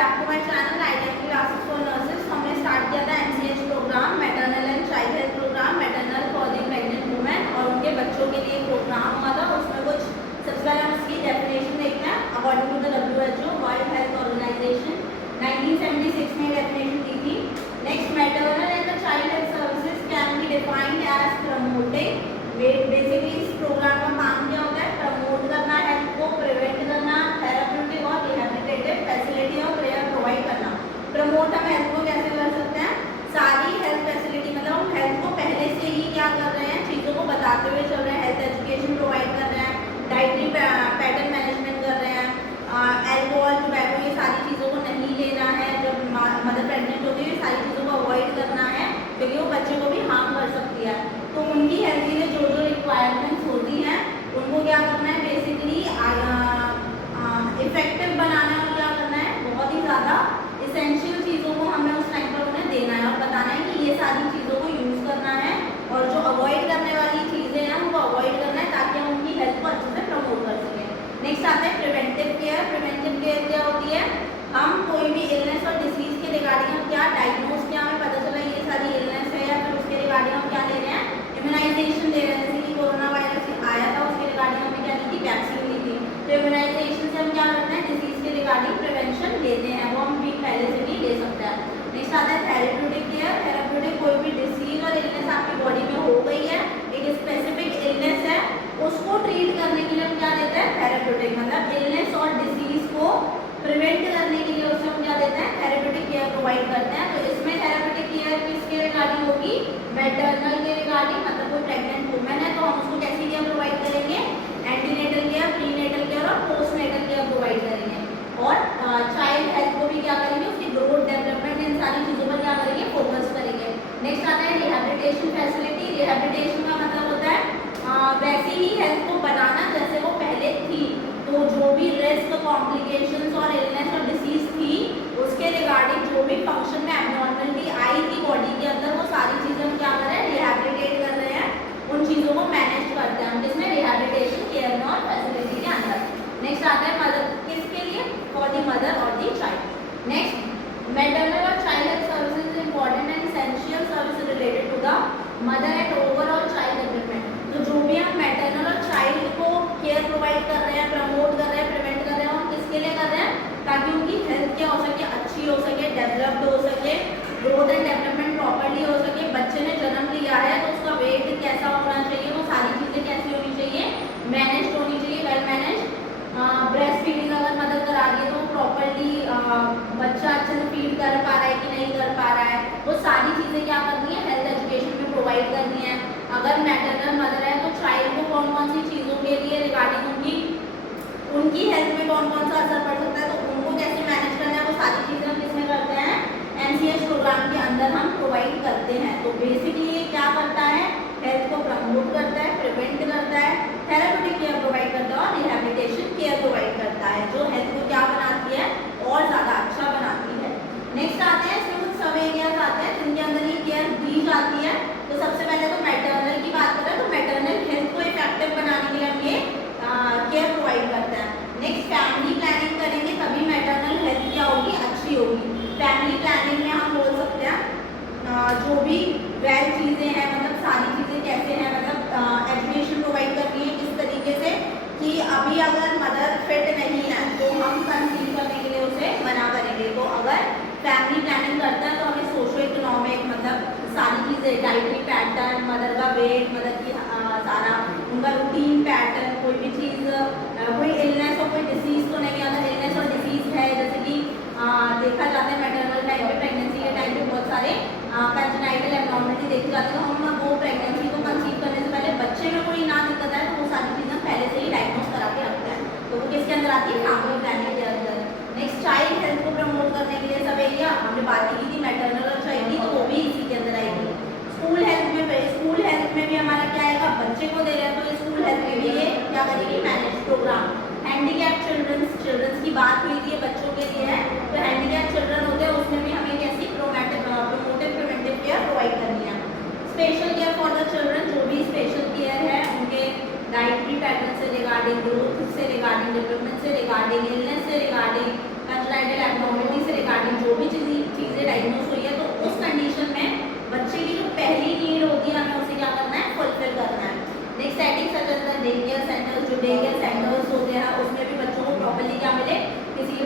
Back to my channel ITM classes for nurses. हमने start किया था MCH programme, maternal and child health programme, maternal for the pregnant women, और उनके बच्चों के लिए प्रोग्राम हुआ था। उसमें कुछ सबसे पहले हम इसकी डेफिनेशन देखते हैं। According to the WHO world health organisation 1976 में डेफिनेशन दी थी। Next, maternal and child health services can be defined as promoting. Basically इस प्रोग्राम का काम क्या होता है? प्रमोट करना, हेल्थ को प्रिवेंट करना, थेराप्यूटिक और रिहैबिलिटेटिव फैसिलिटी और केयर प्रोवाइड करना। प्रमोट हम हेल्थ को कैसे कर सकते हैं? सारी हेल्थ फैसिलिटी, मतलब हम हेल्थ को पहले से ही क्या कर रहे हैं, चीज़ों को बताते हुए चल रहे हैं। हेल्थ एजुकेशन प्रोवाइड कर रहे हैं, डाइटरी पैटर्न मैनेजमेंट कर रहे हैं, एल्कोहल, टोबैको, ये सारी चीज़ों को नहीं लेना है। जब मदर प्रेगनेंट होती है, ये सारी चीज़ों को अवॉइड करना है क्योंकि वो बच्चे को भी हार्म कर सकती है। तो उनकी हेल्थ के लिए जो जो रिक्वायरमेंट्स होती हैं उनको क्या करना है? बेसिकली इफेक्टिव बनाना है। क्या करना है? बहुत ही ज़्यादा इसेंशियल चीज़ों को हमें उस टाइम पर उन्हें देना है और बताना है कि ये सारी चीज़ों को यूज़ करना है, और जो अवॉइड करने वाली चीज़ें हैं उनको अवॉइड करना है ताकि हम उनकी हेल्थ को अच्छे से प्रमोट कर सकें। नेक्स्ट आता है प्रिवेंटिव केयर। प्रिवेंटिव केयर क्या होती है? हम कोई भी इलनेस और डिसीज के रिगार्डिंग हम क्या डायग्नोज किया, हमें पता चला ये सारी इलनेस है, या फिर उसके रिगार्डिंग हम क्या ले रहे हैं? इम्यूनाइजेशन दे रहे हैं। जैसे कि कोरोना वायरस आया था, उसके रिगार्डिंग हमने क्या ली थी? वैक्सीन ली थी। तो इम्यूनाइजेशन से हम क्या करते हैं? डिसीज के रिगार्डिंग प्रिवेंशन लेते हैं, वो हम भी पहले से भी ले सकते हैं। नेक्स्ट आता है थेरेप्यूटिक केयर। थेरेप्यूटिक, कोई भी डिसीज और इलनेस आपकी बॉडी में हो गई है, एक स्पेसिफिक इलनेस है, उसको ट्रीट करने के लिए हम क्या देते हैं? थेरेप्यूटिक, मतलब इलनेस और डिसीज को प्रिवेंट करने के लिए उसे हम क्या देते हैं? थेरेप्यूटिक केयर प्रोवाइड करते हैं। तो इसमें थेरेप्यूटिक केयर किसके रिगार्डिंग होगी? मैटरनल के रिगार्डिंग, मतलब कोई प्रेग्नेंट वुमेन है तो हम उसको कैसी केयर प्रोवाइड करेंगे? एंटीनेटल केयर, प्रीनेटल केयर और पोस्टनेटल केयर प्रोवाइड करेंगे। और चाइल्ड हेल्थ को भी क्या करेंगे? उसकी ग्रोथ, डेवलपमेंट, इन सारी चीज़ों पर क्या करेंगे? फोकस करेंगे। नेक्स्ट आता है रिहैबिलिटेशन फैसिलिटी। रिहैबिलिटेशन का मतलब होता है वैसी ही हेल्थ को बनाना जैसे वो पहले थी। तो जो भी रिस्क, कॉम्प्लिकेशंस और इलनेस और डिसीज थी, उसके रिगार्डिंग जो भी फंक्शन में एबनॉर्मलिटी आई थी बॉडी के अंदर, वो सारी चीज़ें हम क्या कर रहे हैं? रिहैबिलिटेट कर रहे हैं, उन चीज़ों को मैनेज करते हैं हम, जिसमें रिहैबिलिटेशन केयर में और फैसिलिटी के अंदर। नेक्स्ट आता है मदर, किसके लिए? फॉर द मदर और द चाइल्ड। नेक्स्ट, मैटरनल और child health services is important and essential service related to the mother and overall child development. तो जो भी हम मैटरनल और चाइल्ड को केयर प्रोवाइड कर रहे हैं, प्रमोट कर रहे हैं, प्रिवेंट कर रहे हैं, हम किसके लिए कर रहे हैं? ताकि उनकी हेल्थ क्या हो सके? अच्छी हो सके, डेवलप्ड हो सके, ग्रोथ एंड डेवलपमेंट प्रॉपर्ली हो सके। बच्चे ने जन्म लिया है तो उसका वेट कैसा होना चाहिए, वो सारी चीज़ें कैसी होनी चाहिए? मैनेज होनी चाहिए, वेल मैनेज। ब्रेस्ट फीडिंग अगर मदर करा रही है तो प्रॉपर्ली बच्चा अच्छे से फीड कर पा रहा है कि नहीं कर पा रहा है, वो सारी चीज़ें क्या करनी है? हेल्थ एजुकेशन में प्रोवाइड करनी है। अगर मैटरनल मदर है तो चाइल्ड को कौन कौन सी चीज़ों के लिए रिगार्डिंग उनकी हेल्थ में कौन कौन सा असर पड़ सकता है, तो उनको कैसे मैनेज करना है, वो सारी चीज़ें हम किसमें करते हैं? MCH प्रोग्राम के अंदर हम प्रोवाइड करते हैं। तो बेसिकली ये क्या करता है? हेल्थ को प्रमोट करता है, प्रिवेंट करता है, थेरेप्यूटिक केयर प्रोवाइड करता है और रिहैबिलिटेशन केयर प्रोवाइड करता है, जो हेल्थ को क्या बनाती है? और ज़्यादा अच्छा बनाती है। नेक्स्ट आते हैं, इसमें कुछ सब एरियाज आते हैं जिनके अंदर ये केयर दी जाती है। तो सबसे पहले तो मैटरनल की बात करें तो मैटरनल हेल्थ को इफेक्टिव बनाने के लिए हम ये केयर प्रोवाइड करते हैं। नेक्स्ट, फैमिली प्लानिंग करेंगे तभी मैटरनल हेल्थ क्या होगी? अच्छी होगी। फैमिली प्लानिंग में हम बोल सकते हैं जो भी वेल चीज़ें हैं, मतलब सारी चीज़ें कैसे हैं, मतलब एजुकेशन प्रोवाइड करनी है किस तरीके से कि अभी अगर मदर फिट नहीं है तो हम कंसीव करने के लिए उसे मना करेंगे। तो अगर फैमिली प्लानिंग करते हैं तो हमें सोशो इकोनॉमिक, मतलब सारी चीज़ें, डाइटरी पैटर्न, मदर का वेट, मदर की सारा उनका रूटीन पैटर्न, कोई भी चीज़, कोई इलनेस और कोई डिसीज़ तो नहीं। अगर इलनेस और डिसीज़ है, जैसे कि देखा जाता है मैटरनल टाइम पे, प्रेगनेंसी के टाइम पे बहुत सारे कंजेनाइटल एबनॉर्मलिटी देखी जाती है, तो हम वो प्रेगनेंसी को कंसीव करने से पहले बच्चे में कोई ना दिक्कत है तो वो सारी चीज़ें पहले से ही डायग्नोज करा के रखते हैं। तो वो किसके अंदर आती है? फैमिली प्लानिंग के अंदर। नेक्स्ट, चाइल्ड हेल्थ को प्रमोट करने के लिए सब एरिया हमने बात की थी मैटरनल और चाइल्ड की, तो वो भी इसी के अंदर आएगी। स्कूल हेल्थ में भी हमारा क्या आएगा? बच्चे को दे रहे हैं तो स्कूल हेल्थ में भी ये क्या करेगी? Manage programme. हैंडीकैप चिल्ड्रंस की बात हुई थी, बच्चों के लिए है, तो हैंडीकैप चिल्ड्रन होते हैं उसमें भी हमें कैसी प्रोमोटिव प्रिवेंटिव केयर प्रोवाइड करनी है। Special care for the children, जो भी स्पेशल केयर है उनके डाइटरी पैटर्न से रिगार्डिंग, ग्रोथ से रिगार्डिंग, डेवलपमेंट से रिगार्डिंग, इलनेस से रिगार्डिंग, कंजेनाइटल एबनॉर्मलिटी से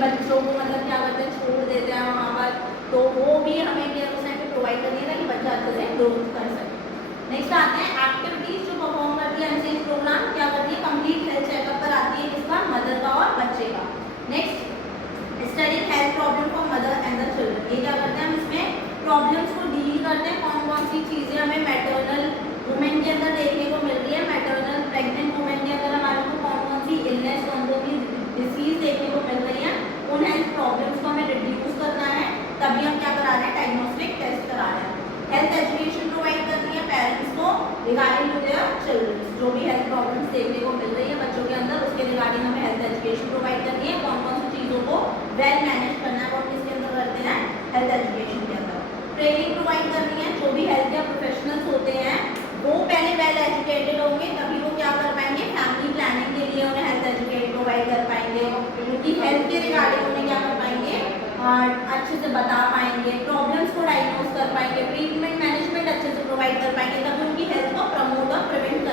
बच्चों को मतलब क्या करते हैं, छोड़ देते हैं वहाँ पर, तो वो भी हमें केयर उस टाइम पे प्रोवाइड करनी है ताकि बच्चा अच्छे से ग्रोथ कर सके। नेक्स्ट आते हैं एक्टिविटीज जो परफॉर्म करती है एमसीएच प्रोग्राम, क्या करती है, कंप्लीट हेल्थ चेकअप पर आती है, किसका, मदर का और बच्चे का। Next study health problem for mother and the children, ये क्या करते हैं, हम इसमें प्रॉब्लम्स को डील करते हैं, कौन कौन सी चीज़ें हमें मैटरनल वुमेन के अंदर देखने को मिल रही है, मैटरनल प्रेग्नेंट वुमेन के अंदर हमारे को कौन कौन सी इलनेस, कौन कौन सी डिसीज देखने को मिल रही है, उन हेल्थ प्रॉब्लम्स को हमें रिड्यूस करना है, तभी हम क्या करा रहे हैं, डायग्नोस्टिक टेस्ट करा रहे हैं। हेल्थ एजुकेशन प्रोवाइड करनी है पेरेंट्स को रिगार्डिंग टू देयर चिल्ड्रन, जो भी हेल्थ प्रॉब्लम्स देखने को मिल रही है बच्चों के अंदर, उसके रिगार्डिंग हमें हेल्थ एजुकेशन प्रोवाइड करनी है, कौन कौन सी चीज़ों को वेल मैनेज करना है, कौन किसके अंदर करते हैं, हेल्थ एजुकेशन के अंदर। ट्रेनिंग प्रोवाइड करनी है, जो भी हेल्थ केयर प्रोफेशनल्स होते हैं वो पहले वेल एजुकेटेड होंगे, तभी वो क्या कर पाएंगे, फैमिली प्लानिंग के लिए उन्हें हेल्थ एजुकेट प्रोवाइड कर पाएंगे, क्योंकि हेल्थ के रिगार्डिंग उन्हें क्या कर पाएंगे, अच्छे से बता पाएंगे, प्रॉब्लम्स को डायग्नोज कर पाएंगे, ट्रीटमेंट मैनेजमेंट अच्छे से प्रोवाइड कर पाएंगे, तभी उनकी हेल्थ को प्रमोट और प्रिवेंट